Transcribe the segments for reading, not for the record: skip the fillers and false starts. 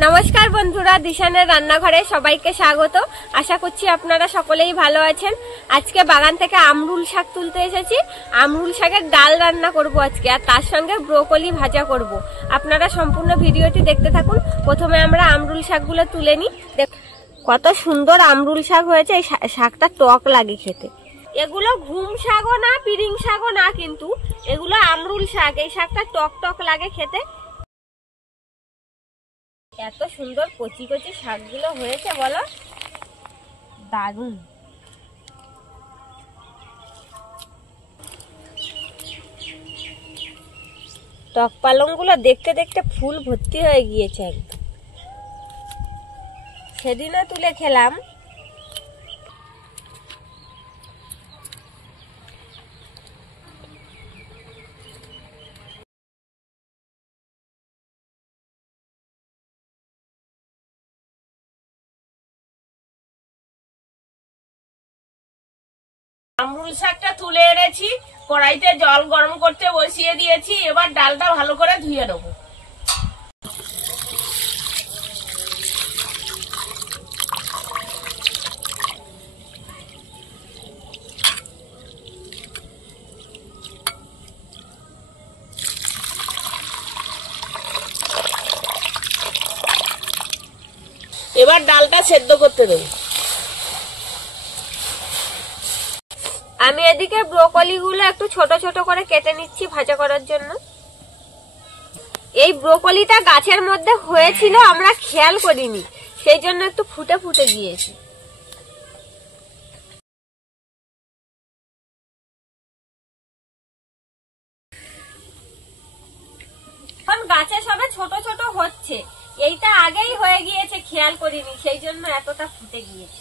नमस्कार बंधुरा दिशाনের রান্নাঘরে সবাইকে স্বাগত। আশা করছি আপনারা সকলেই ভালো আছেন। আজকে বাগান থেকে আমরুল শাক তুলতে এসেছি। আমরুল শাকের ডাল রান্না করব আজকে, আর তার সঙ্গে ব্রোকলি ভাজা করব। আপনারা সম্পূর্ণ ভিডিওটি দেখতে থাকুন। প্রথমে আমরা আমরুল শাকগুলো তুলে নিই। কত সুন্দর আমরুল শাক হয়েছে। এই শাকটা টক লাগে খেতে। এগুলো ঘুম শাকও না, পিরিং শাকও না, কিন্তু এগুলো আমরুল শাক। এই শাকটা টক টক লাগে খেতে। এত সুন্দর কচি কচি শাকগুলো হয়েছে, বলো, দারুণ। টক পালংগুলো দেখতে দেখতে ফুল ভর্তি হয়ে গিয়েছে একদম। সেদিনও তুলে খেলাম। আমরুল শাকটা তুলে এনেছি, কড়াইতে জল গরম করতে বসিয়ে দিয়েছি। এবার ডালটা ভালো করে ধুয়ে নেব। এবার ডালটা সেদ্ধ করতে দেব। আমি এদিকে ব্রোকলি গুলো একটু ছোট ছোট করে কেটে নিচ্ছি ভাজা করার জন্য। এই ব্রোকলিটা গাছের মধ্যে হয়েছিল, আমরা খেয়াল করিনি, সেই জন্য একটু ফুটে ফুটে গিয়েছি। এখন গাছে সবে ছোট ছোট হচ্ছে, এইটা আগেই হয়ে গিয়েছে, খেয়াল করিনি, সেই জন্য এতটা ফুটে গিয়েছে।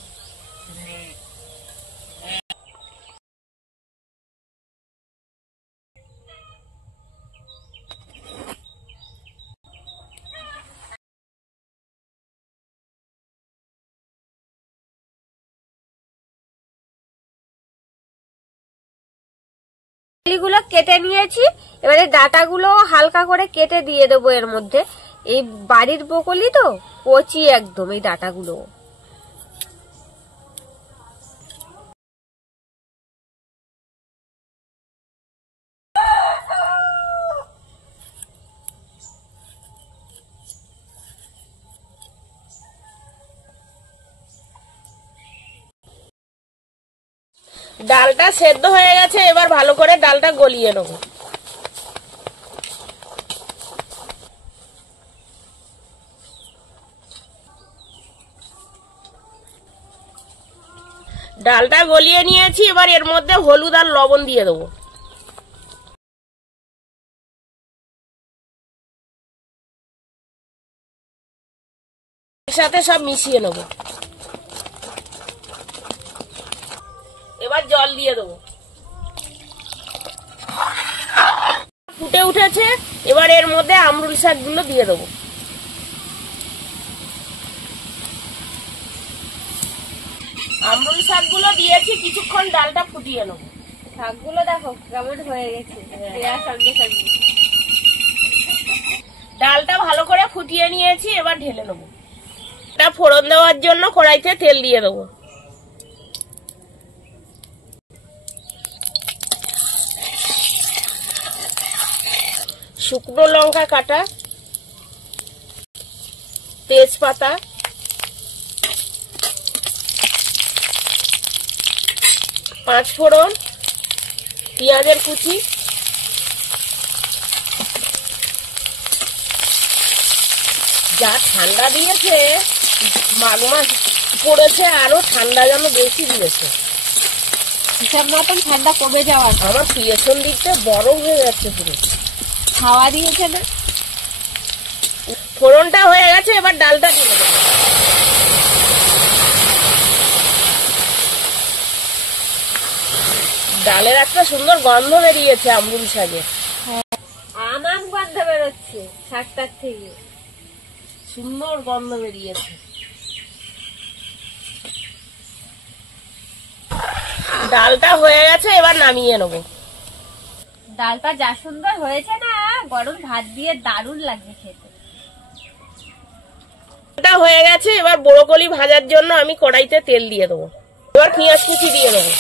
গুলো কেটে নিয়েছি, এবারে ডাটাগুলো হালকা করে কেটে দিয়ে দেবো এর মধ্যে। এই বাড়ির ব্রোকলি তো কচি একদম, এই ডাটাগুলো। ডালটা সেদ্ধ হয়ে গেছে, এবার ভালো করে ডালটা গলিয়ে নেব। ডালটা গলিয়ে নিয়েছি, এবার এর মধ্যে হলুদ আর লবণ দিয়ে দেবো। এর সাথে সব মিশিয়ে নেব। এবার জল দিয়ে দেবো। ফুটে উঠেছে, এবার এর মধ্যে আমরুল শাকগুলো দিয়ে দেবো। আমরুল শাকগুলো দিয়েছি, কিছুক্ষণ ডালটা ফুটিয়ে নেব। শাকগুলো দেখো কেমন হয়ে গেছে। ডালটা ভালো করে ফুটিয়ে নিয়েছি, এবার ঢেলে নেবো। এটা ফোড়ন দেওয়ার জন্য কড়াইতে তেল দিয়ে দেবো। শুকনো লঙ্কা কাটা, তেজপাতা, পাঁচফোড়ন, পেঁয়াজের কুচি, যা ঠান্ডা দিয়েছে, মাঘ মাস পড়েছে, আরো ঠান্ডা যেন বেশি দিয়েছে। হিসাব মতন ঠান্ডা কমে যাওয়ার, আমার পেছন দিকটা বরফ হয়ে যাচ্ছে পুরো। খাওয়া দিয়েছে না। ফোড়নটা হয়ে গেছে, এবার ডালটা দিয়ে দেবো। ডালের একটা সুন্দর গন্ধ বেরিয়েছে আমরুল শাকের। আমার গন্ধ বেরোচ্ছে শাকটার থেকে, সুন্দর গন্ধ বেরিয়েছে। ডালটা হয়ে গেছে, এবার নামিয়ে নেবো। ডালটা যা সুন্দর হয়েছে না, গরম ভাত দিয়ে দারুণ লাগবে খেতে। এটা হয়ে গেছে। এবার ব্রোকলি ভাজার জন্য আমি কড়াইতে তেল দিয়ে দেবো। এবার পেঁয়াজ কুচি দিয়ে দেবো।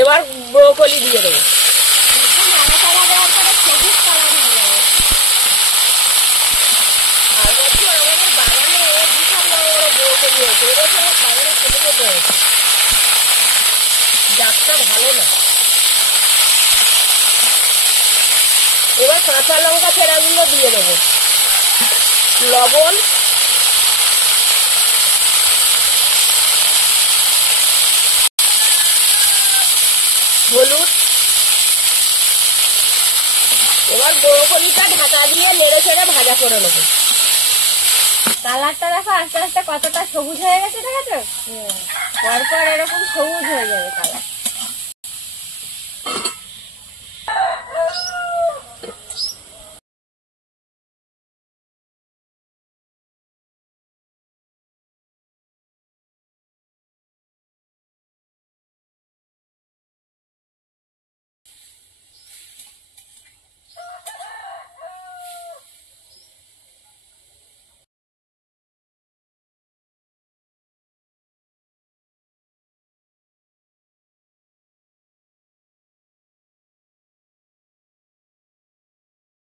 এবার ব্রোকলি দিয়ে দেবো। জাতটা ভালো না। এবার কাঁচা লঙ্কা ছেঁড়াগুলো দিয়ে দেবো, লবণ, হলুদ। এবার ব্রোকলিটা ঢাকা দিয়ে নেড়ে ছেড়ে ভাজা করে নেবো। কালারটা দেখো আস্তে আস্তে কতটা সবুজ হয়ে গেছে, দেখেছো? পরপর এরকম সবুজ হয়ে যাবে কালার।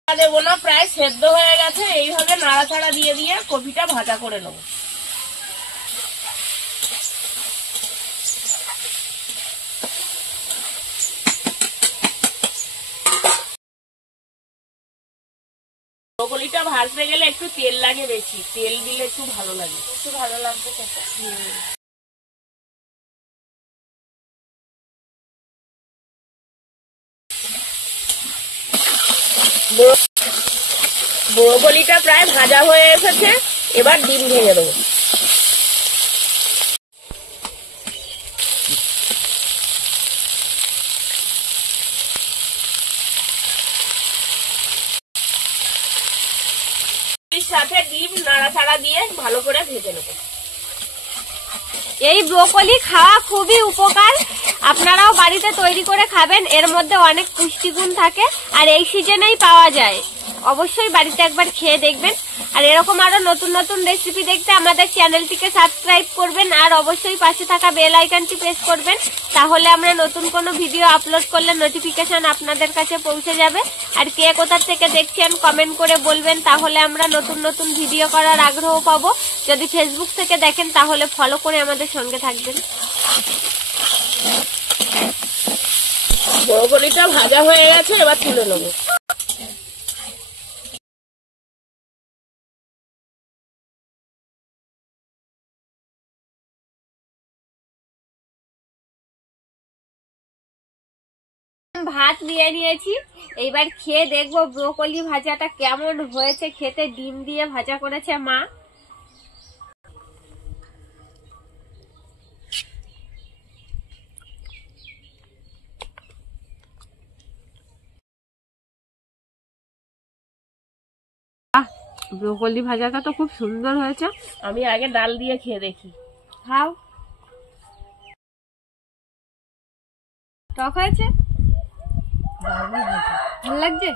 দেবো না, প্রায় সেদ্ধ হয়ে গেছে। এইভাবে নাড়াচাড়া দিয়ে দিয়ে কপিটা ভাজা করে নেবো। ব্রোকলিটা ভাজতে গেলে একটু তেল লাগে বেশি, তেল দিলে একটু ভালো লাগে, একটু ভালো লাগবে খেতে। ব্রোকলিটা প্রায় ভাজা হয়ে এসেছে। এবার ডিম ভেঙে দেবো। সাথে ডিম নাড়াচাড়া দিয়ে ভালো করে ভেজে নেবো। এই ব্রোকলি খাওয়া খুবই উপকার, আপনারাও বাড়িতে তৈরি করে খাবেন। এর মধ্যে অনেক পুষ্টিগুণ থাকে আর এই সিজনেই পাওয়া যায়। অবশ্যই বাড়িতে একবার খেয়ে দেখবেন। আর এরকম আরো নতুন নতুন রেসিপি দেখতে আমাদের চ্যানেলটিকে সাবস্ক্রাইব করবেন আর অবশ্যই পাশে থাকা বেল আইকনটি প্রেস করবেন। তাহলে আমরা নতুন কোনো ভিডিও আপলোড করলে নোটিফিকেশন আপনাদের কাছে পৌঁছে যাবে। আর কে কোথা থেকে দেখছেন কমেন্ট করে বলবেন, তাহলে আমরা নতুন নতুন ভিডিও করার আগ্রহ পাবো। যদি ফেসবুক থেকে দেখেন তাহলে ফলো করে আমাদের সঙ্গে থাকবেন। ব্রোকলিটা ভাজা হয়ে গেছে, এবার তুলে নেবো। ভাত নিয়ে নিয়েছি, এইবার খেয়ে দেখবো ব্রোকলি ভাজাটা কেমন হয়েছে খেতে। ডিম দিয়ে ভাজা করেছে মা। ব্রোকলি ভাজাটা তো খুব সুন্দর হয়েছে। আমি আগে ডাল দিয়ে খেয়ে দেখি। খাও। টক হয়েছে? ভালো লাগছে?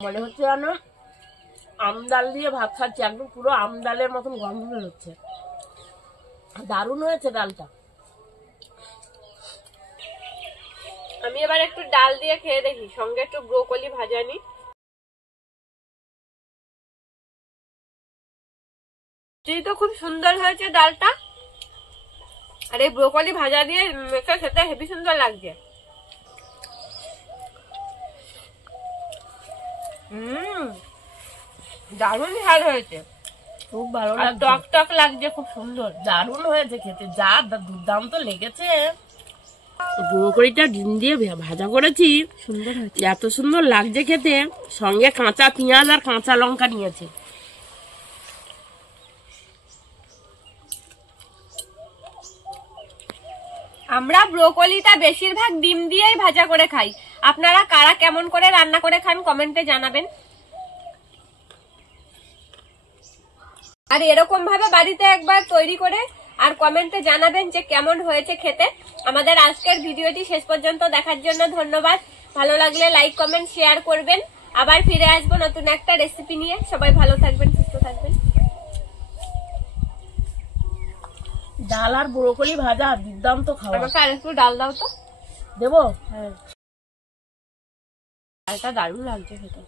মনে হচ্ছে যেন আম ডাল দিয়ে ভাত খাচ্ছি, একদম পুরো আম ডালের মতন গন্ধ বেরোচ্ছে। দারুণ হয়েছে ডালটা। আমি এবার একটু ডাল দিয়ে খেয়ে দেখি, সঙ্গে একটু ব্রোকলি ভাজা নি। তো খুব সুন্দর হয়েছে ডালটা। আর এই ব্রোকলি ভাজা দিয়ে মেখে খেতে হেবি সুন্দর লাগছে। দারুণ স্বাদ হয়েছে, খুব ভালো আর লাগছে। টক টক লাগছে, খুব সুন্দর। দারুণ হয়েছে খেতে, যা দুর্দান্ত লেগেছে। ব্রোকলিটা ডিম দিয়ে ভাজা করেছি, সুন্দর হয়েছে, এত সুন্দর লাগছে খেতে। সঙ্গে কাঁচা পেঁয়াজ আর কাঁচা লঙ্কা নিয়েছে। আমরা ব্রোকলিটা বেশিরভাগ ডিম দিয়েই ভাজা করে খাই। আপনারা কারা কেমন করে রান্না করে খান কমেন্টে জানাবেন। আর এরকম ভাবে বাড়িতে একবার তৈরি করে আর কমেন্টে জানাবেন যে কেমন হয়েছে খেতে। আমাদের আজকের ভিডিওটি শেষ পর্যন্ত দেখার জন্য ধন্যবাদ। ভালো লাগলে লাইক কমেন্ট শেয়ার করবেন। আবার ফিরে আসবো নতুন একটা রেসিপি নিয়ে। সবাই ভালো থাকবেন, সুস্থ থাকবেন। ডাল আর ব্রোকলি ভাজা দুর্দান্ত খাওয়া। আমাকে আর একটু ডাল দাও তো। দেবো? হ্যাঁ, ডালটা দারুণ লাগছে খেতে।